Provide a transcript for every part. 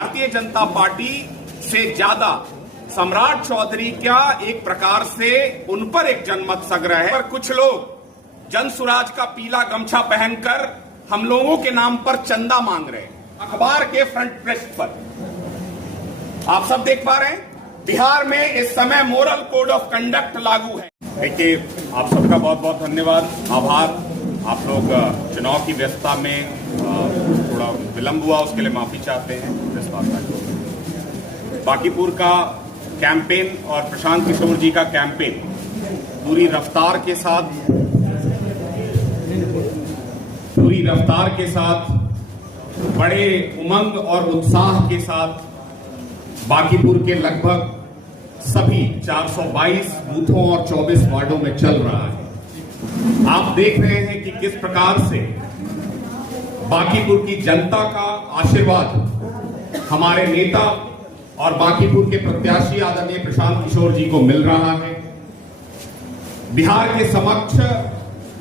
Bharatiya Janata party से ज्यादा सम्राट चौधरी का एक प्रकार से उन पर एक जनमत संग्रह है। पर कुछ लोग जनसुराज का पीला गमछा पहनकर हम लोगों के नाम पर चंदा मांग रहे हैं। अखबार के फ्रंट पेज पर आप सब देख पा रहे हैं, बिहार में इस समय मोरल कोड ऑफ कंडक्ट लागू है। देखिए, आप सबका बहुत बहुत धन्यवाद, आभार। आप लोग चुनाव की व्यस्तता में थोड़ा विलंब हुआ, उसके लिए माफी चाहते हैं। इस बात का बांकीपुर का कैंपेन और प्रशांत किशोर जी का कैंपेन पूरी रफ्तार के साथ बड़े उमंग और उत्साह के साथ बांकीपुर के लगभग सभी 422 बूथों और 24 वार्डों में चल रहा है। आप देख रहे हैं कि किस प्रकार से बांकीपुर की जनता का आशीर्वाद हमारे नेता और बांकीपुर के प्रत्याशी आदरणीय प्रशांत किशोर जी को मिल रहा है। बिहार के समक्ष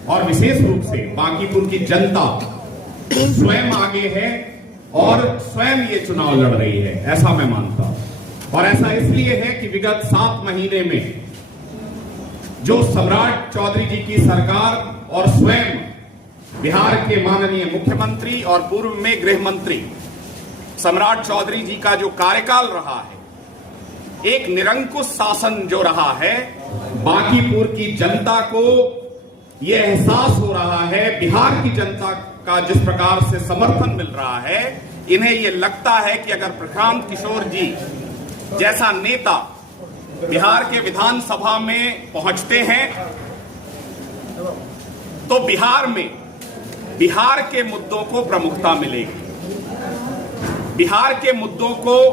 और विशेष रूप से बांकीपुर की जनता स्वयं आगे है और स्वयं ये चुनाव लड़ रही है, ऐसा मैं मानता हूं। और ऐसा इसलिए है कि विगत 7 महीने में जो सम्राट चौधरी जी की सरकार और स्वयं बिहार के माननीय मुख्यमंत्री और पूर्व में गृह मंत्री सम्राट चौधरी जी का जो कार्यकाल रहा है, एक निरंकुश शासन जो रहा है, बांकीपुर की जनता को यह एहसास हो रहा है, बिहार की जनता का जिस प्रकार से समर्थन मिल रहा है, इन्हें यह लगता है कि अगर प्रशांत किशोर जी जैसा नेता बिहार के विधानसभा में पहुंचते हैं तो बिहार में बिहार के मुद्दों को प्रमुखता मिलेगी। बिहार के मुद्दों को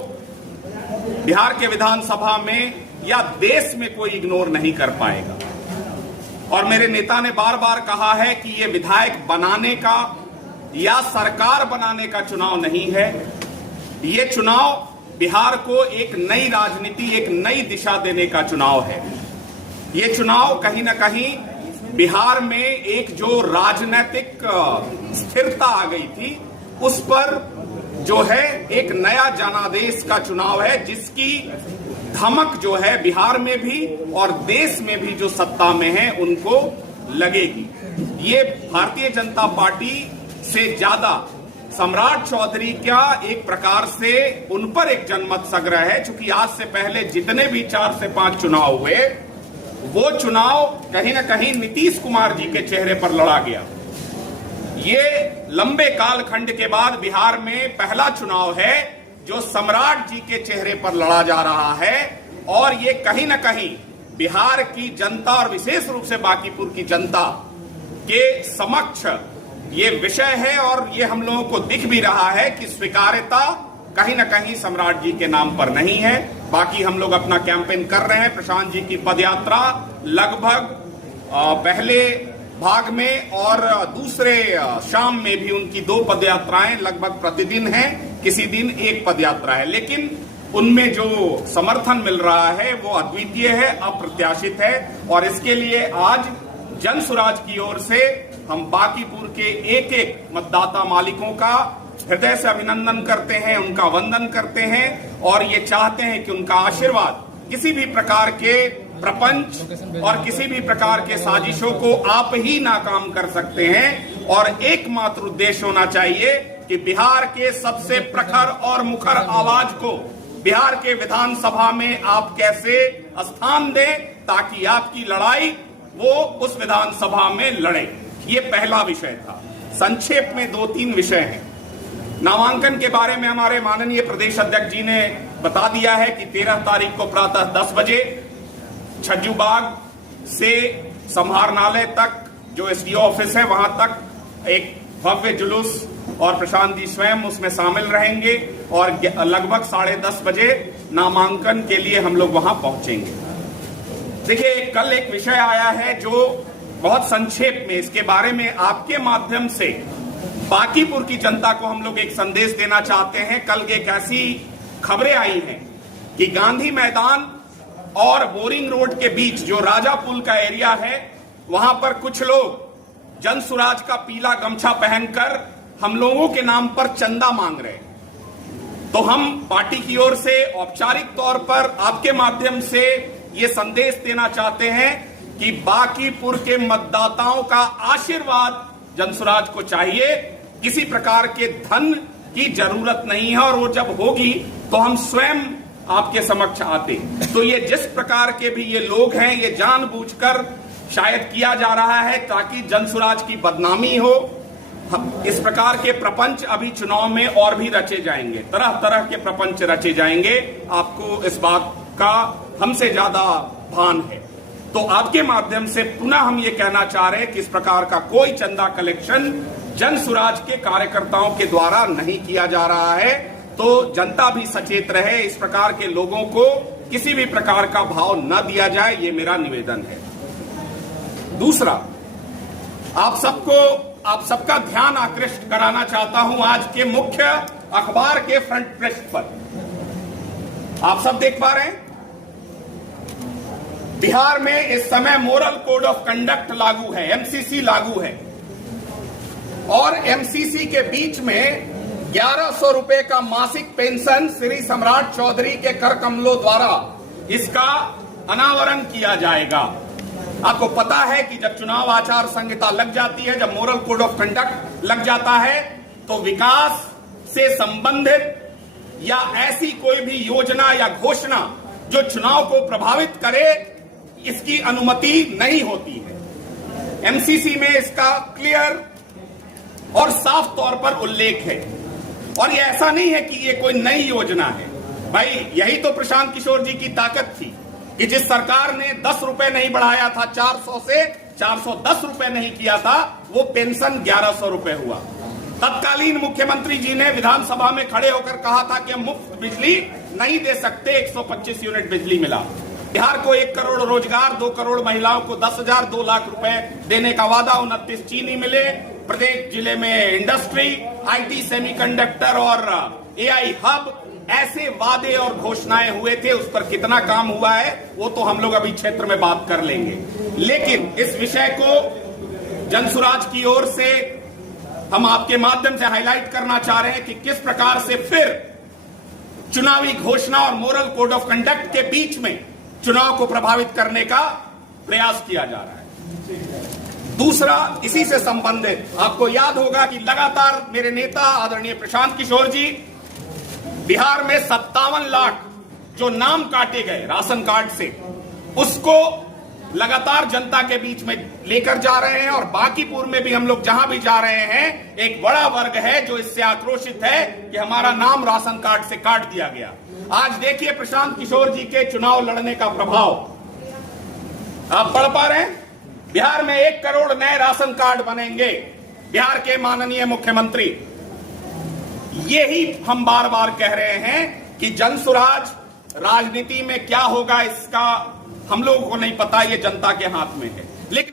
बिहार के विधानसभा में या देश में कोई इग्नोर नहीं कर पाएगा। और मेरे नेता ने बार बार कहा है कि यह विधायक बनाने का या सरकार बनाने का चुनाव नहीं है। यह चुनाव बिहार को एक नई राजनीति, एक नई दिशा देने का चुनाव है। यह चुनाव कहीं ना कहीं बिहार में एक जो राजनीतिक स्थिरता आ गई थी, उस पर जो है एक नया जनादेश का चुनाव है, जिसकी धमक जो है बिहार में भी और देश में भी जो सत्ता में है उनको लगेगी। ये भारतीय जनता पार्टी से ज्यादा सम्राट चौधरी का एक प्रकार से उन पर एक जनमत संग्रह है। चूंकि आज से पहले जितने भी 4 से 5 चुनाव हुए, वो चुनाव कहीं ना कहीं नीतीश कुमार जी के चेहरे पर लड़ा गया। ये लंबे कालखंड के बाद बिहार में पहला चुनाव है जो सम्राट जी के चेहरे पर लड़ा जा रहा है। और ये कहीं ना कहीं बिहार की जनता और विशेष रूप से बांकीपुर की जनता के समक्ष ये विषय है। और ये हम लोगों को दिख भी रहा है कि स्वीकार्यता कहीं ना कहीं सम्राट जी के नाम पर नहीं है। बाकी हम लोग अपना कैंपेन कर रहे हैं। प्रशांत जी की पदयात्रा लगभग पहले भाग में और दूसरे शाम में भी उनकी 2 पदयात्राएं लगभग प्रतिदिन हैं। किसी दिन एक पदयात्रा है, लेकिन उनमें जो समर्थन मिल रहा है वो अद्वितीय है, अप्रत्याशित है। और इसके लिए आज जनसुराज की ओर से हम बांकीपुर के एक एक मतदाता मालिकों का हृदय से अभिनंदन करते हैं, उनका वंदन करते हैं और ये चाहते हैं कि उनका आशीर्वाद किसी भी प्रकार के प्रपंच और किसी भी प्रकार के साजिशों को आप ही नाकाम कर सकते हैं। और एकमात्र उद्देश्य होना चाहिए कि बिहार के सबसे प्रखर और मुखर आवाज को बिहार के विधानसभा में आप कैसे स्थान दें, ताकि आपकी लड़ाई वो उस विधानसभा में लड़े। ये पहला विषय था। संक्षेप में 2-3 विषय हैं। नामांकन के बारे में हमारे माननीय प्रदेश अध्यक्ष जी ने बता दिया है कि 13 तारीख को प्रातः 10 बजे छज्जूबाग से समाहरणालय तक जो एसडीओ ऑफिस है वहां तक एक भव्य जुलूस और प्रशांत जी स्वयं उसमें शामिल रहेंगे और लगभग 10:30 बजे नामांकन के लिए हम लोग वहां पहुंचेंगे। देखिए, कल एक विषय आया है जो बहुत संक्षेप में इसके बारे में आपके माध्यम से बांकीपुर की जनता को हम लोग एक संदेश देना चाहते हैं। कल एक ऐसी खबरें आई हैं कि गांधी मैदान और बोरिंग रोड के बीच जो राजा पुल का एरिया है, वहां पर कुछ लोग जनसुराज का पीला गमछा पहनकर हम लोगों के नाम पर चंदा मांग रहे हैं। तो हम पार्टी की ओर से औपचारिक तौर पर आपके माध्यम से ये संदेश देना चाहते हैं कि बांकीपुर के मतदाताओं का आशीर्वाद जनसुराज को चाहिए। किसी प्रकार के धन की जरूरत नहीं है, और वो जब होगी तो हम स्वयं आपके समक्ष आते। तो ये जिस प्रकार के भी ये लोग हैं, ये जानबूझकर शायद किया जा रहा है ताकि जनसुराज की बदनामी हो। इस प्रकार के प्रपंच अभी चुनाव में और भी रचे जाएंगे, तरह तरह के प्रपंच रचे जाएंगे। आपको इस बात का हमसे ज्यादा भान है। तो आपके माध्यम से पुनः हम ये कहना चाह रहे हैं कि इस प्रकार का कोई चंदा कलेक्शन जनसुराज के कार्यकर्ताओं के द्वारा नहीं किया जा रहा है। तो जनता भी सचेत रहे, इस प्रकार के लोगों को किसी भी प्रकार का भाव न दिया जाए, ये मेरा निवेदन है। दूसरा, आप सबका ध्यान आकृष्ट कराना चाहता हूं आज के मुख्य अखबार के फ्रंट पेज पर। आप सब देख पा रहे हैं, बिहार में इस समय मोरल कोड ऑफ कंडक्ट लागू है, एमसीसी लागू है, और एमसीसी के बीच में 1100 रुपए का मासिक पेंशन श्री सम्राट चौधरी के कर कमलों द्वारा इसका अनावरण किया जाएगा। आपको पता है कि जब चुनाव आचार संहिता लग जाती है, जब मोरल कोड ऑफ कंडक्ट लग जाता है, तो विकास से संबंधित या ऐसी कोई भी योजना या घोषणा जो चुनाव को प्रभावित करे, इसकी अनुमति नहीं होती है। एमसीसी में इसका क्लियर और साफ तौर पर उल्लेख है। और ये ऐसा नहीं है कि ये कोई नई योजना है। भाई, यही तो प्रशांत किशोर जी की ताकत थी कि जिस सरकार ने 10 रुपए नहीं बढ़ाया था, 400 से 410 रुपए नहीं किया था, वो पेंशन 1100 रुपए हुआ। तत्कालीन मुख्यमंत्री जी ने विधानसभा में खड़े होकर कहा था कि हम मुफ्त बिजली नहीं दे सकते, 125 यूनिट बिजली मिला। बिहार को 1 करोड़ रोजगार, 2 करोड़ महिलाओं को 10,000, 2 लाख रुपए देने का वादा, 29 चीनी मिले, प्रत्येक जिले में इंडस्ट्री, आईटी, सेमीकंडक्टर और एआई हब, ऐसे वादे और घोषणाएं हुए थे। उस पर कितना काम हुआ है वो तो हम लोग अभी क्षेत्र में बात कर लेंगे। लेकिन इस विषय को जनसुराज की ओर से हम आपके माध्यम से हाईलाइट करना चाह रहे हैं कि किस प्रकार से फिर चुनावी घोषणा और मोरल कोड ऑफ कंडक्ट के बीच में चुनाव को प्रभावित करने का प्रयास किया जा रहा है। दूसरा, इसी से संबंधित, आपको याद होगा कि लगातार मेरे नेता आदरणीय प्रशांत किशोर जी बिहार में 57 लाख जो नाम काटे गए राशन कार्ड से, उसको लगातार जनता के बीच में लेकर जा रहे हैं। और बांकीपुर में भी हम लोग जहां भी जा रहे हैं, एक बड़ा वर्ग है जो इससे आक्रोशित है कि हमारा नाम राशन कार्ड से काट दिया गया। आज देखिए प्रशांत किशोर जी के चुनाव लड़ने का प्रभाव आप पढ़ पा रहे हैं। बिहार में 1 करोड़ नए राशन कार्ड बनेंगे। बिहार के माननीय मुख्यमंत्री, यही हम बार बार कह रहे हैं कि जनसुराज राजनीति में क्या होगा इसका हम लोगों को नहीं पता, ये जनता के हाथ में है।